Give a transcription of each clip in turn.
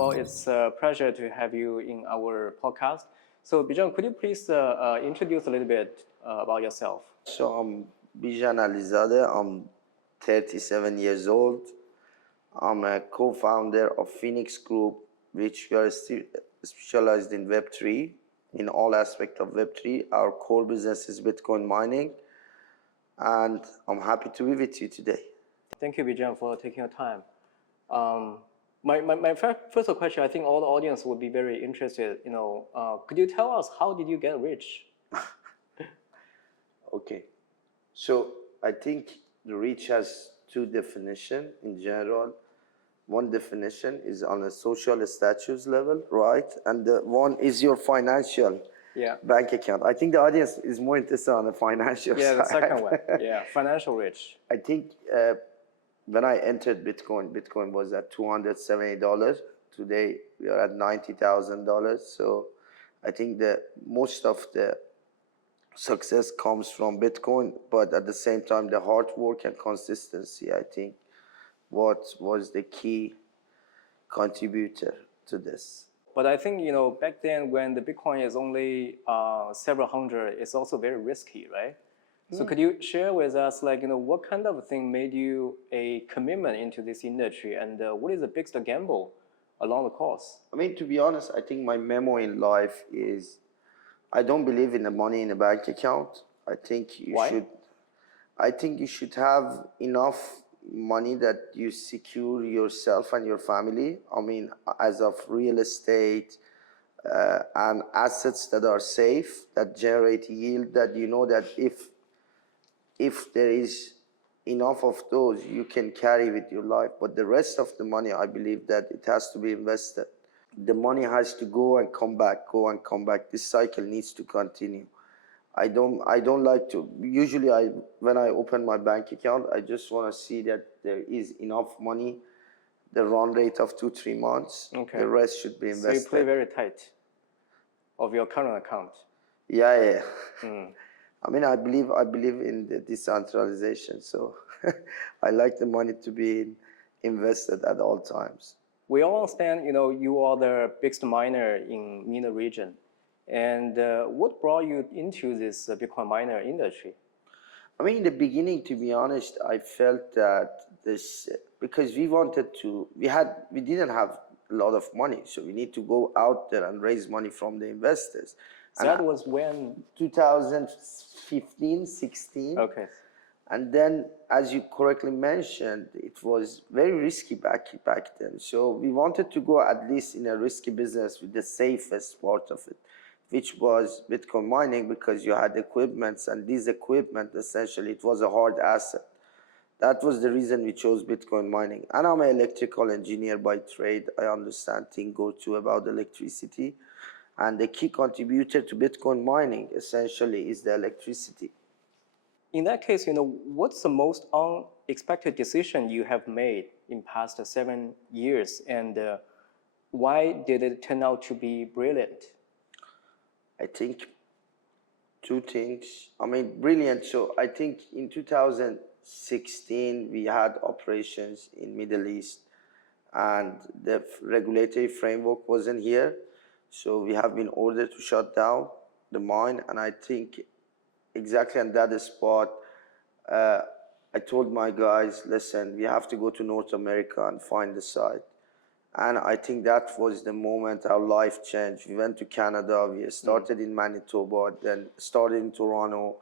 Well, it's a pleasure to have you in our podcast. So, Bijan, could you please introduce a little bit about yourself? So I'm Bijan Alizadeh. I'm 37 years old. I'm a co-founder of Phoenix Group, which we are specialized in Web3, in all aspects of Web3. Our core business is Bitcoin mining, and I'm happy to be with you today. Thank you, Bijan, for taking your time. My first question, I think all the audience would be very interested. Could you tell us how did you get rich? Okay, so I think the rich has two definitions in general. One definition is on a social status level, right? And the one is your financial bank account. I think the audience is more interested on the financial side. Yeah, the second one. Yeah, financial rich. I think when I entered Bitcoin was at $270. Today we are at $90,000. So I think that most of the success comes from Bitcoin, but at the same time, the hard work and consistency, I think, what was the key contributor to this. But I think, back then when the Bitcoin is only several hundred, it's also very risky, right? So could you share with us, what kind of thing made you a commitment into this industry, and what is the biggest gamble along the course? I mean, to be honest, I think my memo in life is I don't believe in the money in a bank account. I think you should have enough money that you secure yourself and your family. I mean, as of real estate and assets that are safe, that generate yield, that you know that if there is enough of those, you can carry with your life. But the rest of the money, I believe that it has to be invested. The money has to go and come back, go and come back. This cycle needs to continue. I don't like to. Usually, when I open my bank account, I just want to see that there is enough money, the run rate of 2-3 months. Okay. The rest should be invested. So you play very tight of your current account. Yeah. I mean, I believe in the decentralization. So I like the money to be invested at all times. We all understand, you are the biggest miner in MENA region. And what brought you into this Bitcoin miner industry? I mean, in the beginning, to be honest, I felt that because we didn't have a lot of money, so we need to go out there and raise money from the investors. So that was when? 2015, 16. Okay. And then, as you correctly mentioned, it was very risky back then. So we wanted to go at least in a risky business with the safest part of it, which was Bitcoin mining, because you had equipments, and this equipment, essentially, it was a hard asset. That was the reason we chose Bitcoin mining. And I'm an electrical engineer by trade. I understand thing or two about electricity. And the key contributor to Bitcoin mining, essentially, is the electricity. In that case, what's the most unexpected decision you have made in past 7 years, and why did it turn out to be brilliant? I think two things. I mean, brilliant. So I think in 2016, we had operations in Middle East, and the regulatory framework wasn't here. So we have been ordered to shut down the mine, and I think exactly on that spot, I told my guys, listen, we have to go to North America and find the site. And I think that was the moment our life changed. We went to Canada, we started in Manitoba, then started in Toronto,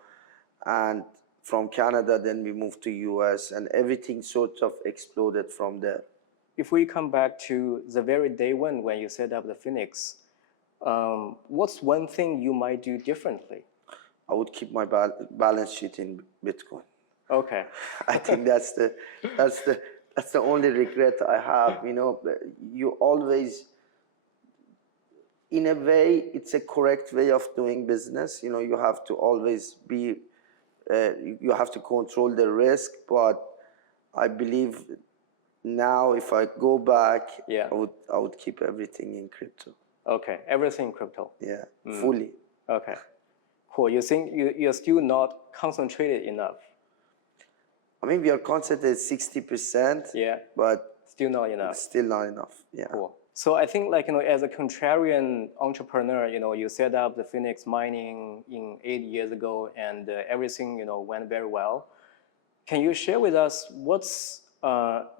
and from Canada, then we moved to US, and everything sort of exploded from there. If we come back to the very day when you set up the Phoenix, what's one thing you might do differently? I would keep my balance sheet in Bitcoin. Okay. I think that's the only regret I have. You always, in a way, it's a correct way of doing business. You have to always be, you have to control the risk. But I believe now, if I go back, I would keep everything in crypto. Okay, everything in crypto. Yeah, fully. Okay. Cool. You think you're still not concentrated enough? I mean, we are concentrated 60%. Yeah. But still not enough. Still not enough. Yeah. Cool. So I think like, as a contrarian entrepreneur, you set up the Phoenix mining in 8 years ago and everything, went very well. Can you share with us what's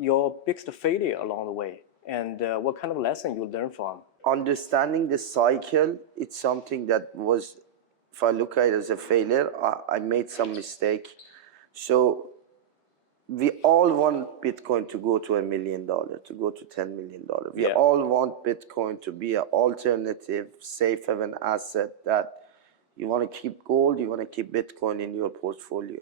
your biggest failure along the way and what kind of lesson you learned from? Understanding the cycle, it's something that was, if I look at it as a failure, I made some mistake. So we all want Bitcoin to go to $1 million, to go to $10 million. We all want Bitcoin to be an alternative, safe haven asset that you want to keep gold, you want to keep Bitcoin in your portfolio.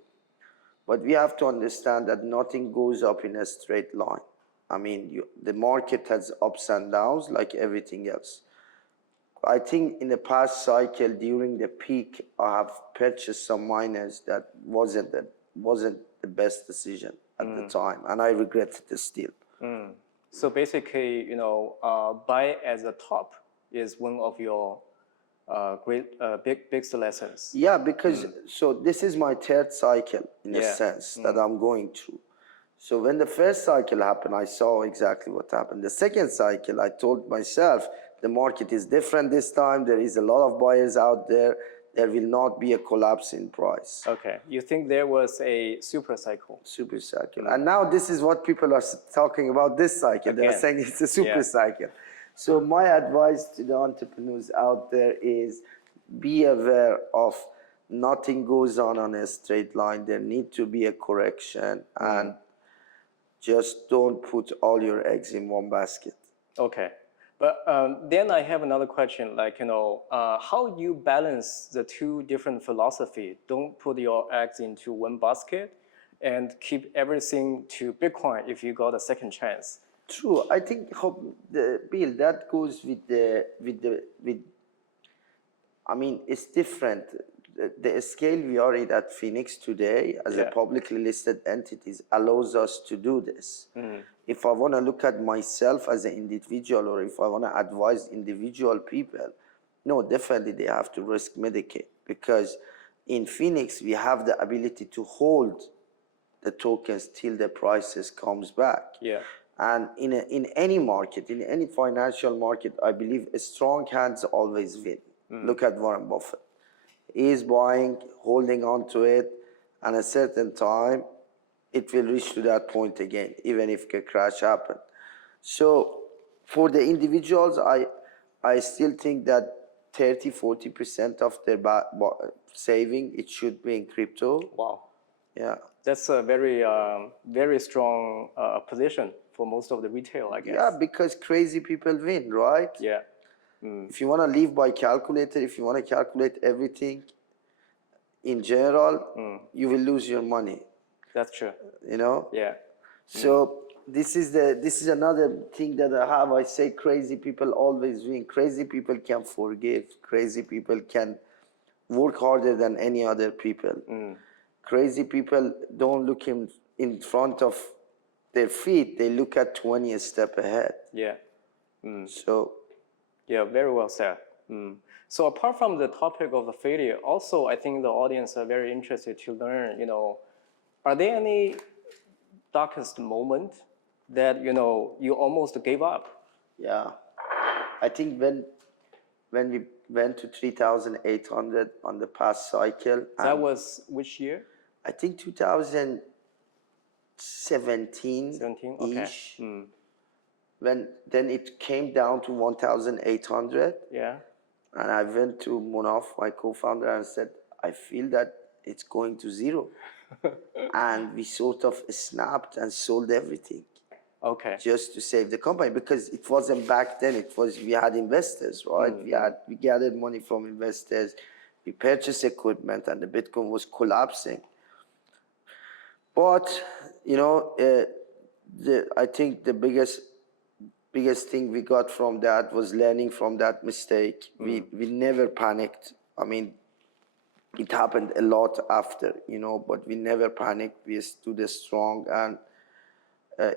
But we have to understand that nothing goes up in a straight line. I mean, the market has ups and downs like everything else. I think in the past cycle, during the peak, I have purchased some miners that wasn't the best decision at the time, and I regret it still. So basically, buy as a top is one of your big lessons. Yeah, because so this is my third cycle in a sense that I'm going through. So when the first cycle happened, I saw exactly what happened. The second cycle, I told myself, the market is different this time. There is a lot of buyers out there. There will not be a collapse in price. Okay. You think there was a super cycle? Super cycle. And now this is what people are talking about this cycle. They're saying it's a super cycle. So my advice to the entrepreneurs out there is be aware of nothing goes on a straight line. There need to be a correction and just don't put all your eggs in one basket. Okay. But then I have another question, like, how you balance the two different philosophy? Don't put your eggs into one basket and keep everything to Bitcoin if you got a second chance. True. I think, Bill, that goes I mean, it's different. The scale we are at Phoenix today as a publicly listed entities allows us to do this. If I want to look at myself as an individual or if I want to advise individual people, no, definitely they have to risk Medicaid because in Phoenix, we have the ability to hold the tokens till the prices comes back. Yeah. And in any market, in any financial market, I believe strong hands always win. Look at Warren Buffett. He is buying, holding on to it, and at a certain time, it will reach to that point again, even if a crash happens. So for the individuals, I still think that 30–40% of their saving, it should be in crypto. Wow. Yeah. That's a very strong position for most of the retail, I guess. Yeah, because crazy people win, right? Yeah. If you want to live by calculator, if you want to calculate everything in general, you will lose your money. That's true. Yeah. So this is another thing that I have. I say crazy people always win. Crazy people can forgive. Crazy people can work harder than any other people. Crazy people don't look in front of their feet. They look at 20 steps ahead. Yeah. So. Yeah, very well said. So apart from the topic of the failure, also I think the audience are very interested to learn, are there any darkest moment that, you almost gave up? Yeah. I think when we went to 3,800 on the past cycle. That was which year? I think 2017-ish. 17, okay. Then it came down to 1,800. Yeah. And I went to Munaf, my co-founder, and said, I feel that it's going to zero. And we sort of snapped and sold everything. Okay. Just to save the company, because it wasn't back then. We had investors, right? We gathered money from investors. We purchased equipment, and the Bitcoin was collapsing. But I think the biggest thing we got from that was learning from that mistake. We never panicked. I mean, it happened a lot after, but we never panicked. We stood strong, and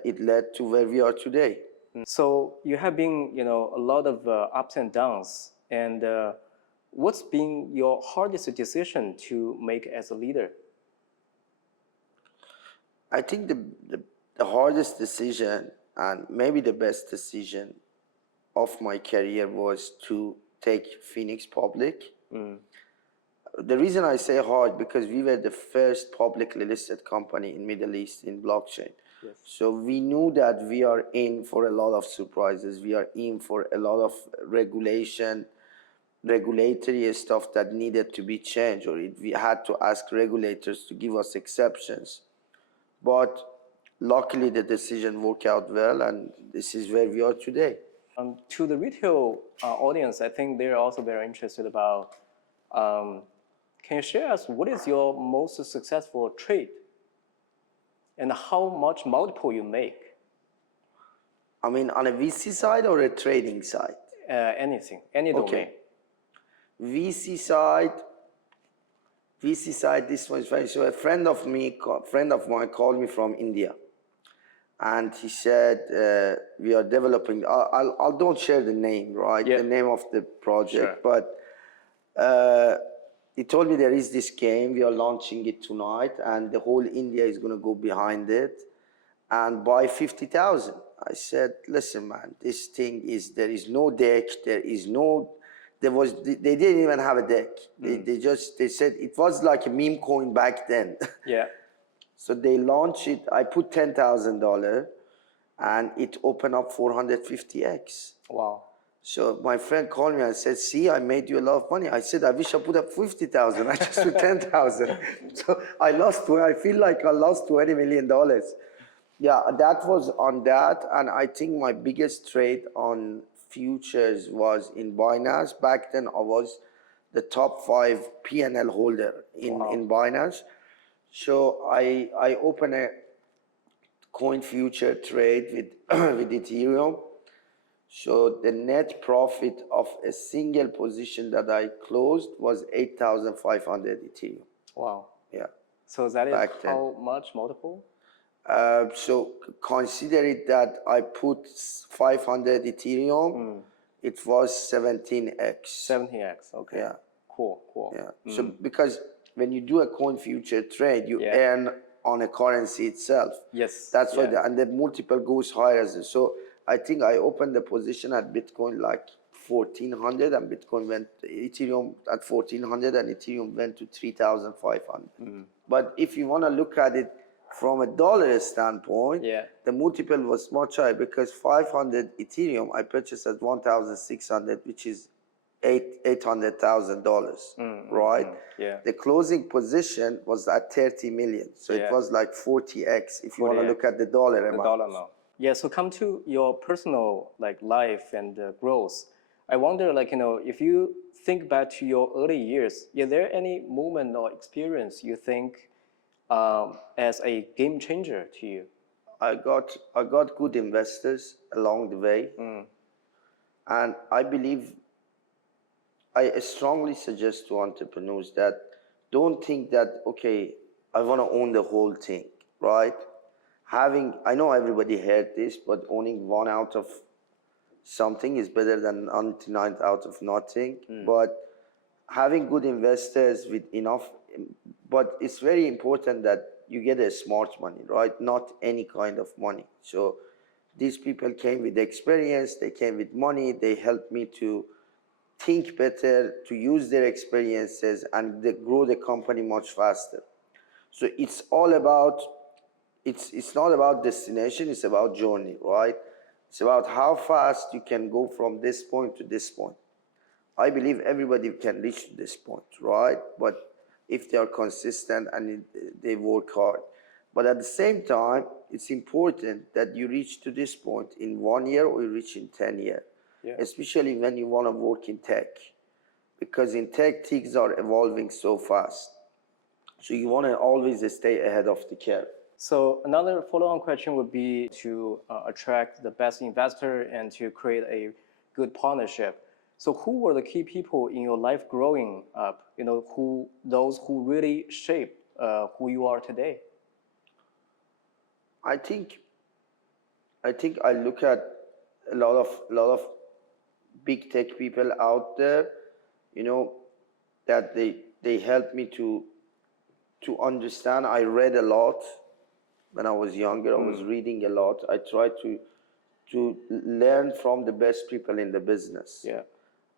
it led to where we are today. So you have been, a lot of ups and downs. And what's been your hardest decision to make as a leader? I think the hardest decision, and maybe the best decision, of my career was to take Phoenix public. The reason I say hard, because we were the first publicly listed company in Middle East in blockchain. Yes. So we knew that we are in for a lot of surprises. We are in for a lot of regulatory stuff that needed to be changed, or we had to ask regulators to give us exceptions. But luckily the decision worked out well, and this is where we are today. To the retail audience, I think they're also very interested about, can you share us what is your most successful trade and how much multiple you make? I mean, on a VC side or a trading side? Anything, any domain. Okay. VC side, this one is funny. So a friend of mine called me from India, and he said, we are developing, I don't share the name, right? Yeah. The name of the project, Sure. but he told me there is this game, we are launching it tonight, and the whole India is going to go behind it and buy 50,000. I said, listen, man, this thing is, there is no deck, they didn't even have a deck. They said it was like a meme coin back then. Yeah. So they launched it. I put $10,000 and it opened up 450x. Wow. So my friend called me and said, see, I made you a lot of money. I said, I wish I put up 50,000. I just put 10,000. So I feel like I lost $20 million. Yeah, that was on that. And I think my biggest trade on futures was in Binance. Back then, I was the top 5 P&L holder in Binance. So I opened a coin future trade with Ethereum. So the net profit of a single position that I closed was 8,500 Ethereum. Wow. Yeah. So that is how much multiple? So consider it that I put 500 Ethereum, it was 17x. 17x, okay. Yeah. Cool. Yeah. So because when you do a coin future trade, you earn on a currency itself. Yes. That's why, and the multiple goes higher. So I think I opened the position at Bitcoin like 1,400, and Ethereum at 1,400, and Ethereum went to 3,500. But if you want to look at it from a dollar standpoint, the multiple was much higher, because 500 Ethereum I purchased at 1,600, which is $800,000, right? Yeah. The closing position was at 30 million, so it was like 40x if you want to look at the dollar amount. The dollar amount. Yeah. So come to your personal life and growth. I wonder, if you think back to your early years, is there any moment or experience you think as a game changer to you? I got good investors along the way, and I strongly suggest to entrepreneurs that don't think that, okay, I want to own the whole thing, right? I know everybody heard this, but owning 1 out of something is better than 99 out of nothing. But having good investors with enough, but it's very important that you get a smart money, right? Not any kind of money. So these people came with experience, they came with money, they helped me to think better, to use their experiences, and they grow the company much faster. So it's all about, it's not about destination, it's about journey, right? It's about how fast you can go from this point to this point. I believe everybody can reach this point, right? But if they are consistent and they work hard. But at the same time, it's important that you reach to this point in 1 year or you reach in 10 years, especially when you want to work in tech. Because in tech, things are evolving so fast. So you want to always stay ahead of the curve. So another follow-on question would be to attract the best investor and to create a good partnership. So who were the key people in your life growing up? Those who really shaped who you are today? I think I look at a lot of big tech people out there, that they helped me to understand. I read a lot when I was younger. I was reading a lot. I tried to to learn from the best people in the business. Yeah.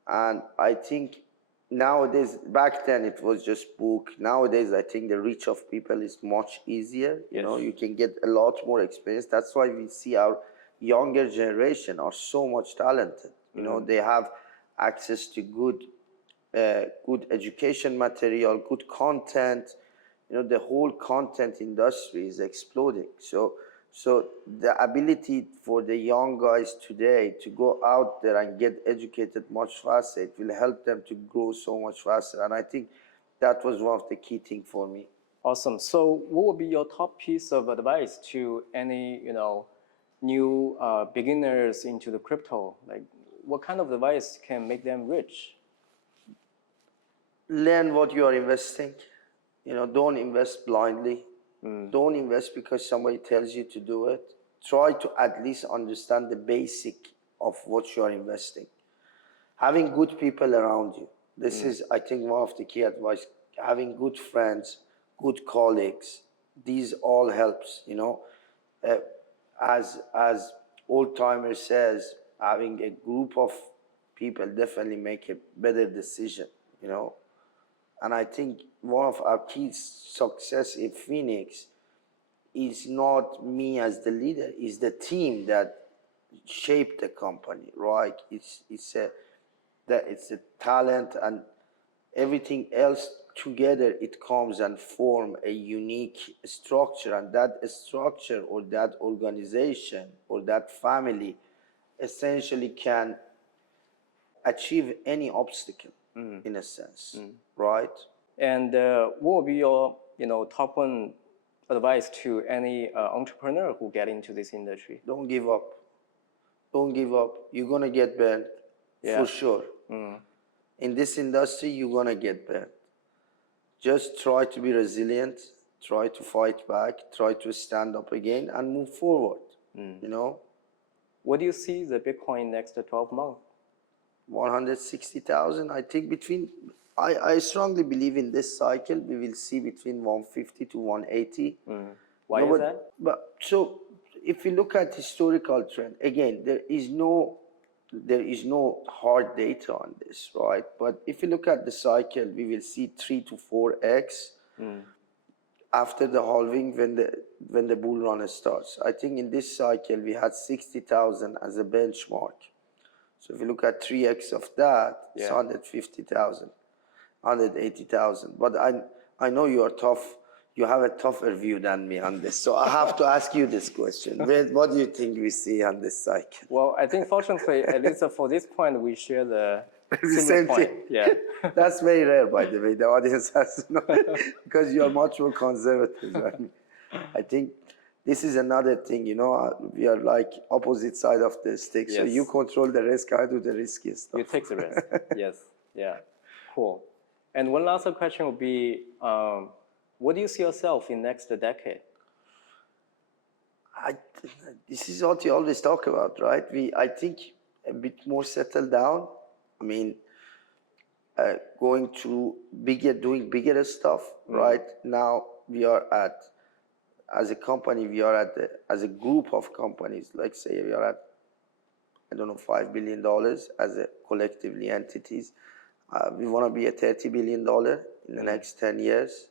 And I think nowadays, back then it was just book. Nowadays, I think the reach of people is much easier. You know, you can get a lot more experience. That's why we see our younger generation are so much talented. You know, they have access to good education material, good content. You know, the whole content industry is exploding. So the ability for the young guys today to go out there and get educated much faster, it will help them to grow so much faster. And I think that was one of the key things for me. Awesome. So what would be your top piece of advice to any, new beginners into the crypto? Like, what kind of advice can make them rich? Learn what you are investing. You know, don't invest blindly. Don't invest because somebody tells you to do it. Try to at least understand the basic of what you are investing. Having good people around you. This is, I think, one of the key advice. Having good friends, good colleagues. These all helps, you know. As old timer says, having a group of people definitely make a better decision, you know. And I think one of our key success in Phoenix is not me as the leader, is the team that shaped the company, right? It's a talent, and everything else together, it comes and form a unique structure, and that structure or that organization or that family essentially can achieve any obstacle in a sense, right? And what would be your, top one advice to any entrepreneur who get into this industry? Don't give up. Don't give up. You're gonna get burned, for sure. In this industry, you're gonna get burned. Just try to be resilient, try to fight back, try to stand up again and move forward, you know? What do you see the Bitcoin next 12 months? 160,000. I think I strongly believe in this cycle we will see between 150 to 180. Why is that? But so if you look at historical trend, again, there is no hard data on this, right? But if you look at the cycle, we will see 3 to 4x after the halving when the bull run starts. I think in this cycle we had 60,000 as a benchmark. So if you look at 3x of that, it's 150,000, 180,000. But I know you are tough. You have a tougher view than me on this. So I have to ask you this question. What do you think we see on this cycle? Well, I think fortunately, at least for this point, we share the same point. thing. Yeah. That's very rare, by the way. The audience has to know because you are much more conservative than me. I think this is another thing, you know, we are like opposite side of the stick. Yes. So you control the risk, I do the risky stuff. You take the risk. Yes. Yeah. Cool. And one last question would be, what do you see yourself in next decade? This is what you always talk about, right? I think a bit more settled down. I mean, going to doing bigger stuff, right? Now we are as a company, as a group of companies, like say we are at, I don't know, $5 billion as a collectively entities. We want to be at $30 billion in the next 10 years.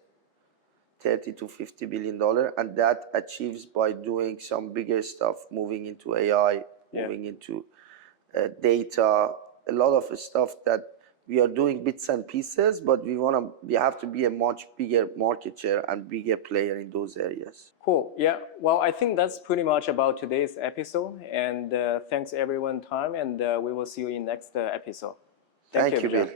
$30 to $50 billion, and that achieves by doing some bigger stuff, moving into AI, moving into data, a lot of stuff that we are doing bits and pieces, but we have to be a much bigger market share and bigger player in those areas. Cool. Yeah. Well, I think that's pretty much about today's episode, and thanks everyone time, and we will see you in next episode. Thank you, Bill.